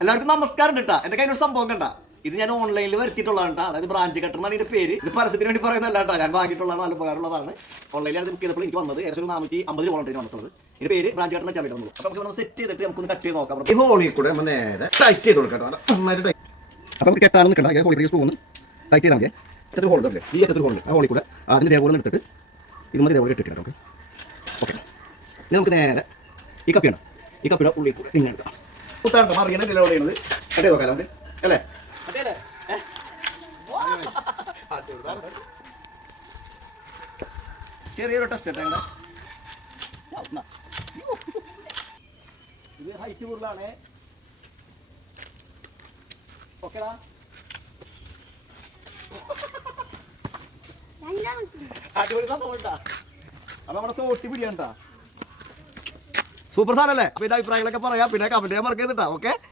എല്ലാവർക്കും നമസ്കാരം കേട്ടാ എന്റെ കയ്യിൽ ഒരു സംഭവം കണ്ട ഇത് ഞാൻ ഓൺലൈനിൽ വരുത്തിയിട്ടുള്ളതാണ് ട്ടാ. അതായത് ബ്രാഞ്ച് കട്ടർ എന്നാണ് ഇതിന്റെ പേര്. ഇത് പരസ്യത്തിന് വേണ്ടി പറയുന്നതല്ല കേട്ടോ ഞാൻ വാങ്ങിയിട്ടുള്ളതാണ് നല്ല ഉപകാരമുള്ളതാണ് ഓൺലൈനിൽ അത് ബുക്ക് ചെയ്തപ്പോൾ എനിക്ക് വന്നത് ഏകദേശം ഒരു നാനൂറ്റി അമ്പത് രൂപ കൊണ്ടാണ് വന്നിട്ടുള്ളത് ഇതിന്റെ പേര് ബ്രാഞ്ച് കട്ടർ വെച്ചാൽ പറ്റുള്ളൂ അപ്പോൾ നമുക്ക് സെറ്റ് ചെയ്തിട്ട് നമുക്കൊന്ന് കട്ട് ചെയ്ത് നോക്കാം. ഈ ഹോളി കൂടെ നമ്മൾ നേരെ ടൈറ്റ് ചെയ്ത് കൊടുക്കാം നമുക്ക് കെട്ടാനും നിൽക്കണ്ട. ഹോളി പോകുന്നു? ടൈറ്റ് ചെയ്താൽ മതി. എത്ര ഹോൾ ഉണ്ട് ഈ എത്ര ഹോൾ ആ ഹോളി കൂടെ അതിന് ദേവോളം എടുത്തിട്ട് ഇത് മതി ദേവോളം ഇട്ടിട്ട് ഓക്കെ ഓക്കെ ഇനി നമുക്ക് നേരെ ഈ കപ്പിയാണ് ഈ കപ്പിയുടെ ഉള്ളിൽ കൂടെ ഇങ്ങനെ എടുക്കാം കുത്താണ്ട്? മറിയണ ഓടിയുന്നത് കട്ട് നോക്കാം അല്ലേ? ചെറിയൊരു ടെസ്റ്റ് കേട്ടോ ഇത് ഹൈറ്റ് കൂടുതലാണ്. ഓക്കേടാ അടിപൊളി സംഭവം അപ്പൊ നമ്മുടെ തോട്ടി പിടിയാണ്ടാ. സൂപ്പർ സാറല്ലേ? അപ്പൊ ഇത് പറയാം. പിന്നെ കമന്റ് ചെയ്യാൻ മറക്കരുത് ഓക്കെ